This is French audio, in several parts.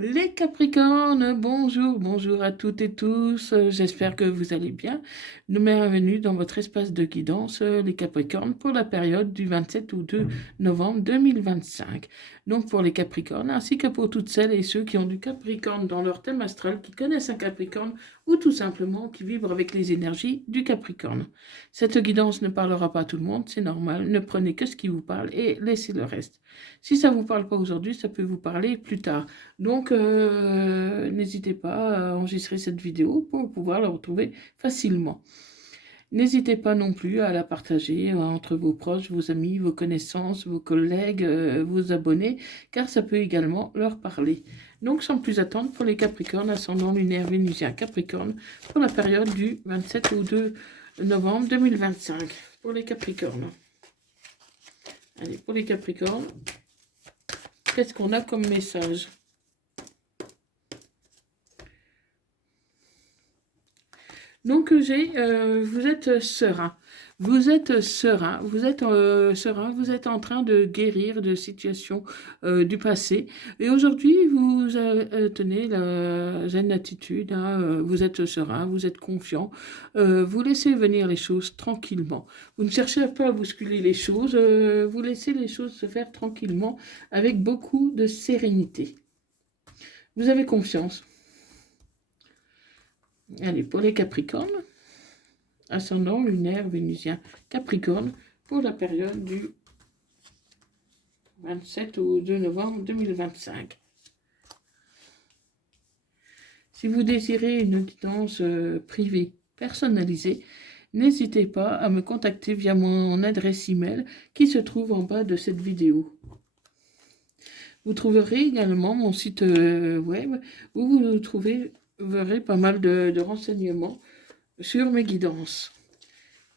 Les Capricornes, bonjour, bonjour à toutes et tous, j'espère que vous allez bien. Nous bienvenue dans votre espace de guidance, les Capricornes, pour la période du 27 au 2 novembre 2025. Donc pour les Capricornes, ainsi que pour toutes celles et ceux qui ont du Capricorne dans leur thème astral, qui connaissent un Capricorne, ou tout simplement qui vibrent avec les énergies du Capricorne. Cette guidance ne parlera pas à tout le monde, c'est normal, ne prenez que ce qui vous parle et laissez le reste. Si ça ne vous parle pas aujourd'hui, ça peut vous parler plus tard. Donc, n'hésitez pas à enregistrer cette vidéo pour pouvoir la retrouver facilement. N'hésitez pas non plus à la partager entre vos proches, vos amis, vos connaissances, vos collègues, vos abonnés, car ça peut également leur parler. Donc, sans plus attendre, pour les Capricornes, ascendant lunaire vénusien Capricorne, pour la période du 27 au 2 novembre 2025. Pour les Capricornes. Allez, pour les Capricornes, qu'est-ce qu'on a comme message ? Donc vous êtes serein, vous êtes serein, vous êtes serein, vous êtes en train de guérir de situations du passé. Et aujourd'hui, vous tenez la zen attitude, hein, vous êtes serein, vous êtes confiant, vous laissez venir les choses tranquillement. Vous ne cherchez pas à bousculer les choses, vous laissez les choses se faire tranquillement avec beaucoup de sérénité. Vous avez confiance. Allez, pour les Capricornes, ascendant lunaire vénusien Capricorne, pour la période du 27 au 2 novembre 2025. Si vous désirez une guidance privée, personnalisée, n'hésitez pas à me contacter via mon adresse email qui se trouve en bas de cette vidéo. Vous trouverez également mon site web où vous verrez pas mal de renseignements sur mes guidances.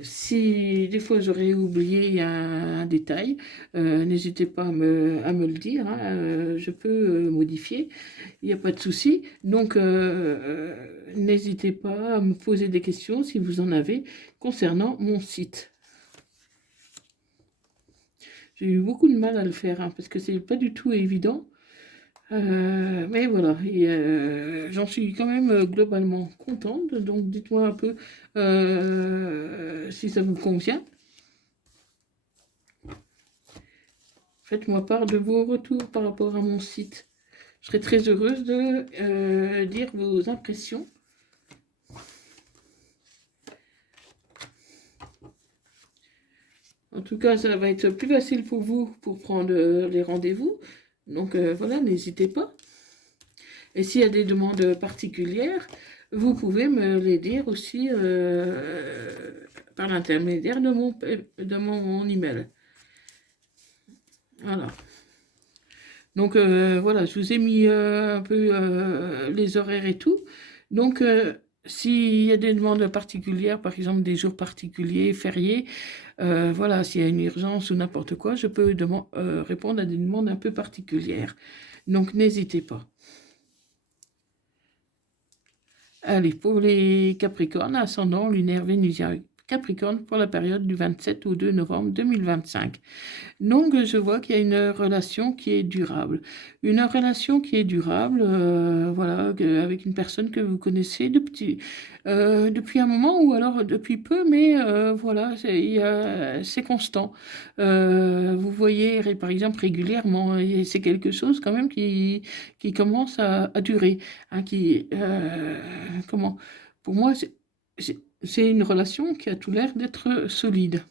Si des fois j'aurais oublié un détail, n'hésitez pas à me le dire, hein, je peux modifier, il n'y a pas de souci. Donc n'hésitez pas à me poser des questions si vous en avez concernant mon site. J'ai eu beaucoup de mal à le faire hein, parce que c'est pas du tout évident. Mais voilà, j'en suis quand même globalement contente, donc dites-moi un peu si ça vous convient. Faites-moi part de vos retours par rapport à mon site. Je serais très heureuse de dire vos impressions. En tout cas, ça va être plus facile pour vous pour prendre les rendez-vous. Donc voilà, n'hésitez pas. Et s'il y a des demandes particulières, vous pouvez me les dire aussi par l'intermédiaire de mon email. Voilà. Donc voilà, je vous ai mis un peu les horaires et tout. Donc s'il y a des demandes particulières, par exemple des jours particuliers, fériés, voilà, s'il y a une urgence ou n'importe quoi, je peux répondre à des demandes un peu particulières. Donc n'hésitez pas. Allez, pour les Capricornes, ascendant lunaire vénusien Capricorne pour la période du 27 au 2 novembre 2025. Donc, je vois qu'il y a une relation qui est durable. Une relation qui est durable, voilà, avec une personne que vous connaissez depuis un moment ou alors depuis peu, mais voilà, c'est constant. Vous voyez, par exemple, régulièrement, et c'est quelque chose quand même qui commence à durer. Hein, comment? Pour moi, c'est une relation qui a tout l'air d'être solide.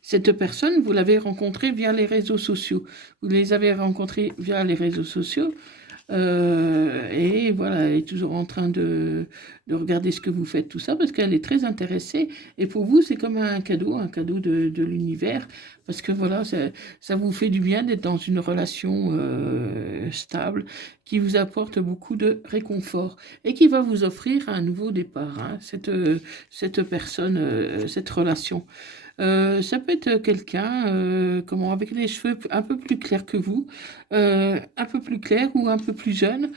Cette personne, vous l'avez rencontrée via les réseaux sociaux. Vous les avez rencontrés via les réseaux sociaux. Et voilà, elle est toujours en train de regarder ce que vous faites, tout ça, parce qu'elle est très intéressée. Et pour vous, c'est comme un cadeau de l'univers, parce que voilà, ça vous fait du bien d'être dans une relation stable, qui vous apporte beaucoup de réconfort, et qui va vous offrir un nouveau départ, hein, cette personne, cette relation. Ça peut être quelqu'un avec les cheveux un peu plus clairs que vous, un peu plus clair ou un peu plus jeune.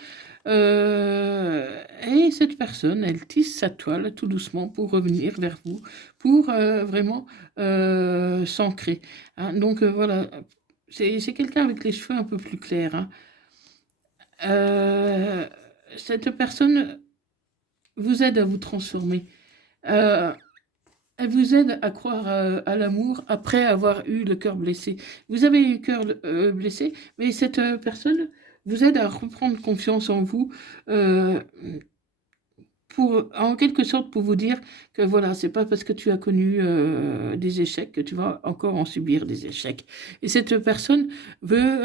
Et cette personne, elle tisse sa toile tout doucement pour revenir vers vous, pour vraiment s'ancrer. Hein. Donc voilà, c'est quelqu'un avec les cheveux un peu plus clairs. Hein. cette personne vous aide à vous transformer. Euh, Elle vous aide à croire à l'amour après avoir eu le cœur blessé. Vous avez eu le cœur blessé, mais cette personne vous aide à reprendre confiance en vous, euh, pour, en quelque sorte, pour vous dire que voilà, c'est pas parce que tu as connu des échecs que tu vas encore en subir des échecs. Et cette personne veut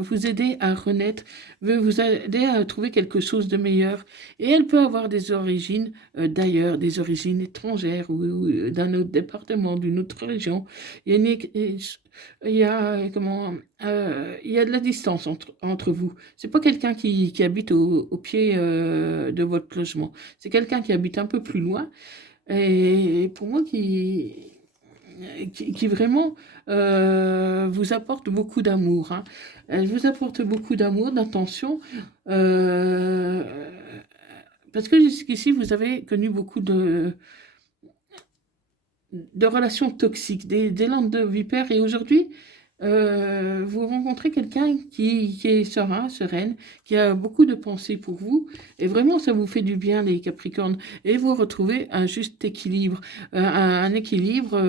vous aider à renaître, veut vous aider à trouver quelque chose de meilleur. Et elle peut avoir des origines d'ailleurs, des origines étrangères ou d'un autre département, d'une autre région. Il y a, il y a, comment, il y a de la distance entre vous. C'est pas quelqu'un qui habite au pied de votre logement. C'est quelqu'un qui habite un peu plus loin. Et pour moi, qui vraiment vous apporte beaucoup d'amour, hein. Elle vous apporte beaucoup d'amour, d'attention. euh, Parce que jusqu'ici, vous avez connu beaucoup de relations toxiques, des landes de vipères. Et aujourd'hui, vous rencontrez quelqu'un qui est serein, sereine, qui a beaucoup de pensées pour vous. Et vraiment, ça vous fait du bien, les Capricornes. Et vous retrouvez un juste équilibre. Un équilibre,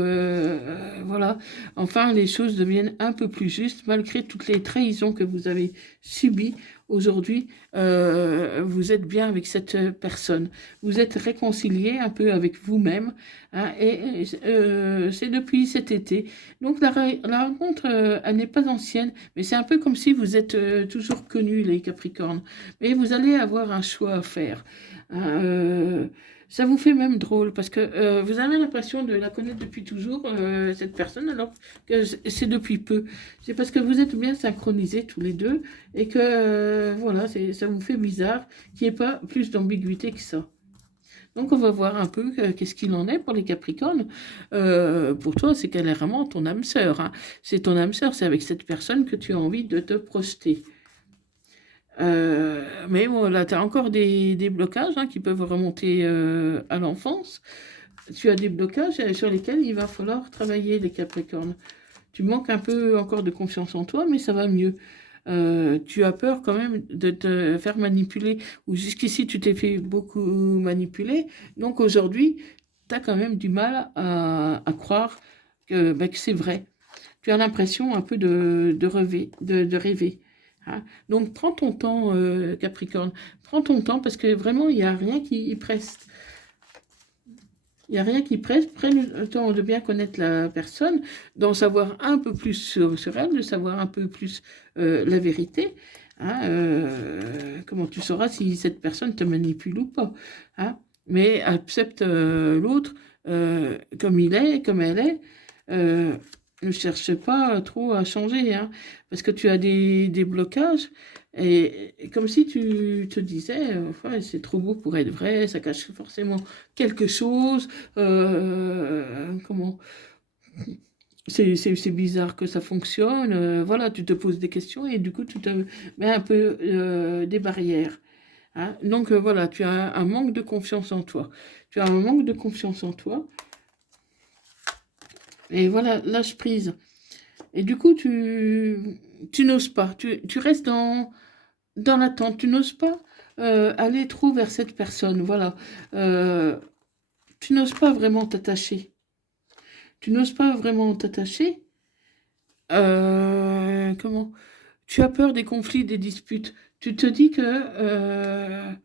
voilà. Enfin, les choses deviennent un peu plus justes, malgré toutes les trahisons que vous avez subies. Aujourd'hui, vous êtes bien avec cette personne. Vous êtes réconcilié un peu avec vous-même, hein, et c'est depuis cet été. Donc la rencontre, elle n'est pas ancienne, mais c'est un peu comme si vous êtes toujours connus, les Capricornes. Mais vous allez avoir un choix à faire, hein. Ça vous fait même drôle parce que vous avez l'impression de la connaître depuis toujours, cette personne, alors que c'est depuis peu. C'est parce que vous êtes bien synchronisés tous les deux et que voilà, ça vous fait bizarre qu'il n'y ait pas plus d'ambiguïté que ça. Donc on va voir un peu qu'est-ce qu'il en est pour les Capricornes. Pour toi, c'est qu'elle est vraiment ton âme sœur, hein. C'est ton âme sœur, c'est avec cette personne que tu as envie de te projeter. Mais bon, là, tu as encore des blocages, hein, qui peuvent remonter à l'enfance. Tu as des blocages sur lesquels il va falloir travailler, les Capricornes. Tu manques un peu encore de confiance en toi, mais ça va mieux. Tu as peur quand même de te faire manipuler, ou jusqu'ici tu t'es fait beaucoup manipuler, donc aujourd'hui, tu as quand même du mal à croire que c'est vrai. Tu as l'impression un peu de rêver, hein. Donc prends ton temps, Capricorne, prends ton temps parce que vraiment, il n'y a rien qui presse. Il n'y a rien qui presse. Prenne le temps de bien connaître la personne, d'en savoir un peu plus sur elle, de savoir un peu plus la vérité, hein. Comment tu sauras si cette personne te manipule ou pas, hein. Mais accepte l'autre comme il est, comme elle est. Ne cherche pas trop à changer, hein, parce que tu as des blocages. Et comme si tu te disais, enfin, c'est trop beau pour être vrai, ça cache forcément quelque chose. Comment c'est bizarre que ça fonctionne. Voilà, tu te poses des questions et du coup, tu te mets un peu des barrières, hein. Donc voilà, tu as un manque de confiance en toi. Tu as un manque de confiance en toi. Et voilà, lâche prise. Et du coup, tu n'oses pas. Tu restes dans l'attente. Tu n'oses pas aller trop vers cette personne. Voilà. Euh, Tu n'oses pas vraiment t'attacher. Tu n'oses pas vraiment t'attacher. Comment? Tu as peur des conflits, des disputes. Tu te dis que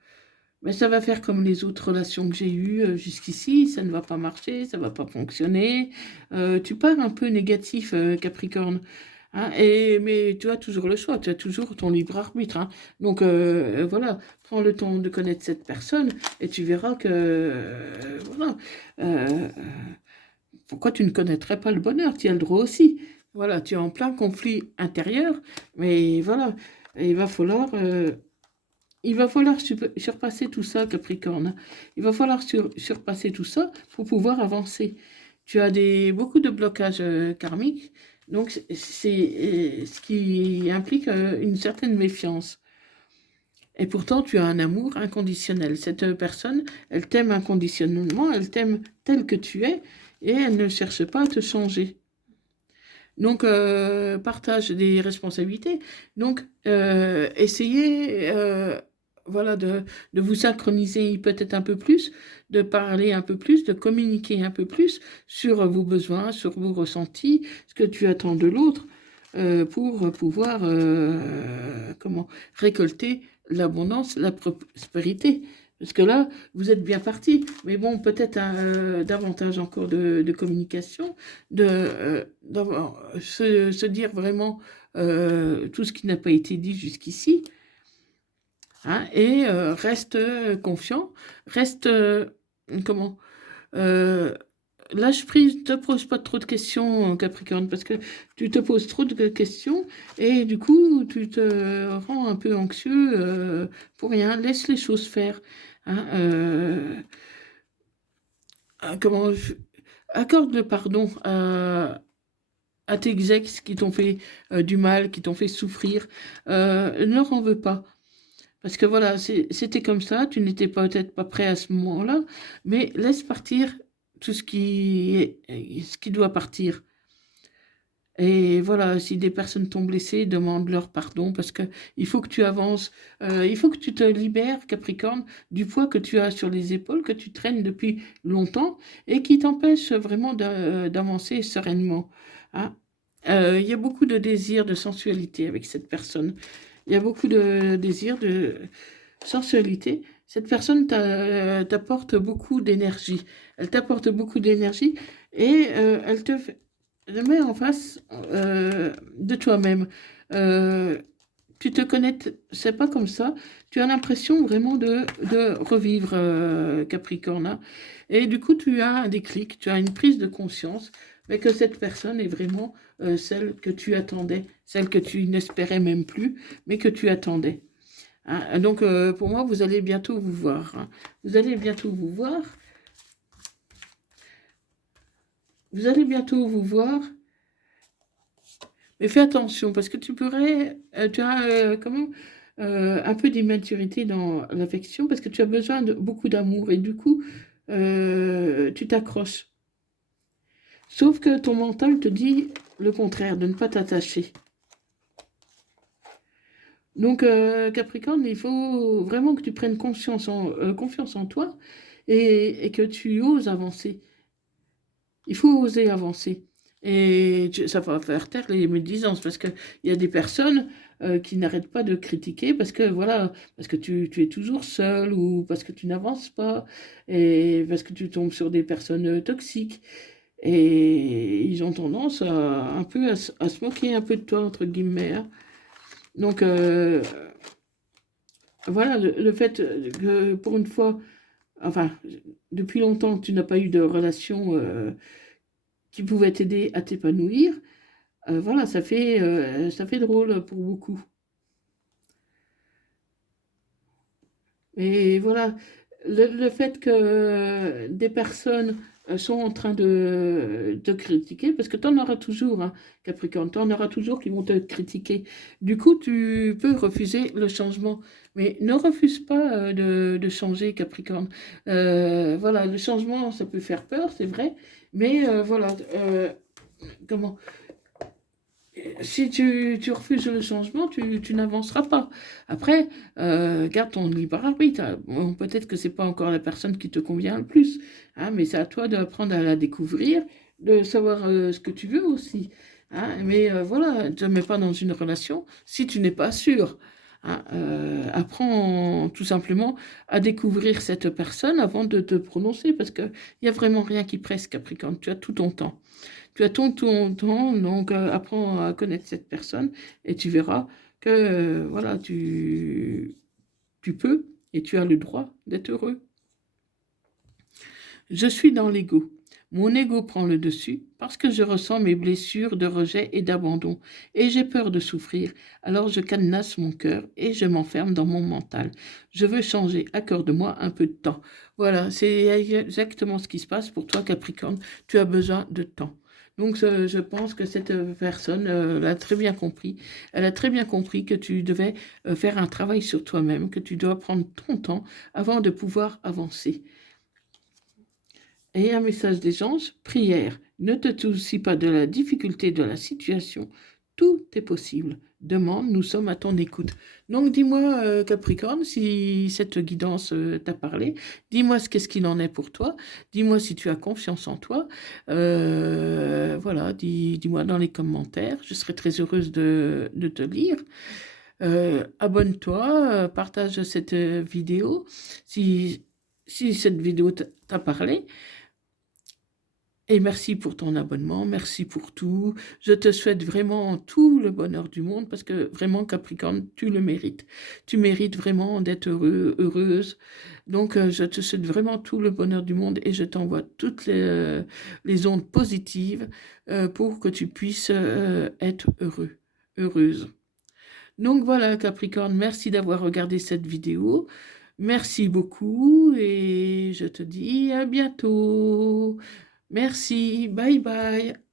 ben, ça va faire comme les autres relations que j'ai eues jusqu'ici, ça ne va pas marcher, ça ne va pas fonctionner. Tu pars un peu négatif, Capricorne, hein, mais tu as toujours le choix, tu as toujours ton libre arbitre, hein. Donc voilà, prends le temps de connaître cette personne et tu verras que voilà. euh, Pourquoi tu ne connaîtrais pas le bonheur? Tu as le droit aussi. Voilà, tu es en plein conflit intérieur, mais voilà, il va falloir, surpasser tout ça, Capricorne. Il va falloir surpasser tout ça pour pouvoir avancer. Tu as beaucoup de blocages karmiques, donc c'est ce qui implique une certaine méfiance. Et pourtant, tu as un amour inconditionnel. Cette personne, elle t'aime inconditionnellement, elle t'aime tel que tu es, et elle ne cherche pas à te changer. Donc, partage des responsabilités. Donc, essayez voilà, de vous synchroniser peut-être un peu plus, de parler un peu plus, de communiquer un peu plus sur vos besoins, sur vos ressentis, ce que tu attends de l'autre, pour pouvoir comment récolter l'abondance, la prospérité. Parce que là, vous êtes bien parti, mais bon, peut-être davantage encore de communication, se dire vraiment tout ce qui n'a pas été dit jusqu'ici, hein, et reste confiant, reste, comment, euh, lâche prise, ne te pose pas trop de questions, Capricorne, parce que tu te poses trop de questions et du coup, tu te rends un peu anxieux pour rien. Laisse les choses faire. Hein, comment, accorde le pardon à tes ex qui t'ont fait du mal, qui t'ont fait souffrir. Ne leur en veux pas. Parce que voilà, c'était comme ça, tu n'étais peut-être pas prêt à ce moment-là, mais laisse partir tout ce qui doit partir. Et voilà, si des personnes t'ont blessé, demande-leur pardon parce que il faut que tu avances, il faut que tu te libères, Capricorne, du poids que tu as sur les épaules, que tu traînes depuis longtemps et qui t'empêche vraiment d'avancer sereinement. Hein. Il y a beaucoup de désir, de sensualité avec cette personne. Il y a beaucoup de désir, de sensualité. Cette personne t'apporte beaucoup d'énergie. Elle t'apporte beaucoup d'énergie et elle te met en face de toi-même. Euh, Tu te connais, c'est pas comme ça. Tu as l'impression vraiment de revivre Capricorne, hein. Et du coup, tu as un déclic, tu as une prise de conscience, mais que cette personne est vraiment celle que tu attendais, celle que tu n'espérais même plus, mais que tu attendais. Hein. Donc, pour moi, vous allez bientôt vous voir. Hein. Vous allez bientôt vous voir. Vous allez bientôt vous voir. Mais fais attention, parce que tu as comment, un peu d'immaturité dans l'affection, parce que tu as besoin de beaucoup d'amour, et du coup, tu t'accroches. Sauf que ton mental te dit le contraire, de ne pas t'attacher. Donc, Capricorne, il faut vraiment que tu prennes confiance en toi et que tu oses avancer. Il faut oser avancer. Et ça va faire taire les médisances parce qu'il y a des personnes qui n'arrêtent pas de critiquer parce que voilà, parce que tu es toujours seul ou parce que tu n'avances pas et parce que tu tombes sur des personnes toxiques. Et ils ont tendance un peu à se moquer un peu de toi, entre guillemets. Hein. Donc voilà, le fait que pour une fois, enfin, depuis longtemps, tu n'as pas eu de relation qui pouvait t'aider à t'épanouir, voilà, ça fait drôle pour beaucoup. Et voilà, le fait que des personnes sont en train de te critiquer, parce que tu en auras toujours, hein, Capricorne, tu en auras toujours qui vont te critiquer. Du coup, tu peux refuser le changement, mais ne refuse pas de changer, Capricorne. Voilà, le changement, ça peut faire peur, c'est vrai, mais voilà, comment si tu refuses le changement, tu n'avanceras pas. Après, garde ton libre arbitre. Bon, peut-être que c'est pas encore la personne qui te convient le plus, hein, mais c'est à toi d'apprendre à la découvrir, de savoir ce que tu veux aussi. Hein, mais voilà, ne te mets pas dans une relation si tu n'es pas sûr. Hein, apprends tout simplement à découvrir cette personne avant de te prononcer, parce qu'il n'y a vraiment rien qui presse, Capricorne. Tu as tout ton temps. Tu as ton temps, donc apprends à connaître cette personne et tu verras que voilà, tu peux et tu as le droit d'être heureux. Je suis dans l'ego. Mon ego prend le dessus parce que je ressens mes blessures de rejet et d'abandon et j'ai peur de souffrir. Alors je cadenasse mon cœur et je m'enferme dans mon mental. Je veux changer, accorde-moi un peu de temps. Voilà, c'est exactement ce qui se passe pour toi, Capricorne. Tu as besoin de temps. Donc je pense que cette personne l'a très bien compris. Elle a très bien compris que tu devais faire un travail sur toi-même, que tu dois prendre ton temps avant de pouvoir avancer. Et un message des anges, prière. Ne te soucie pas de la difficulté de la situation. tout est possible. Demande, nous sommes à ton écoute. Donc dis-moi, Capricorne, si cette guidance t'a parlé, dis-moi qu'est-ce qu'il en est pour toi, dis-moi si tu as confiance en toi. Voilà, dis-moi dans les commentaires, je serai très heureuse de te lire. Abonne-toi, partage cette vidéo si cette vidéo t'a parlé. Et merci pour ton abonnement, merci pour tout. Je te souhaite vraiment tout le bonheur du monde parce que vraiment, Capricorne, tu le mérites. Tu mérites vraiment d'être heureux, heureuse. Donc, je te souhaite vraiment tout le bonheur du monde et je t'envoie toutes les ondes positives pour que tu puisses être heureux, heureuse. Donc voilà, Capricorne, merci d'avoir regardé cette vidéo. Merci beaucoup et je te dis à bientôt. Merci, bye bye.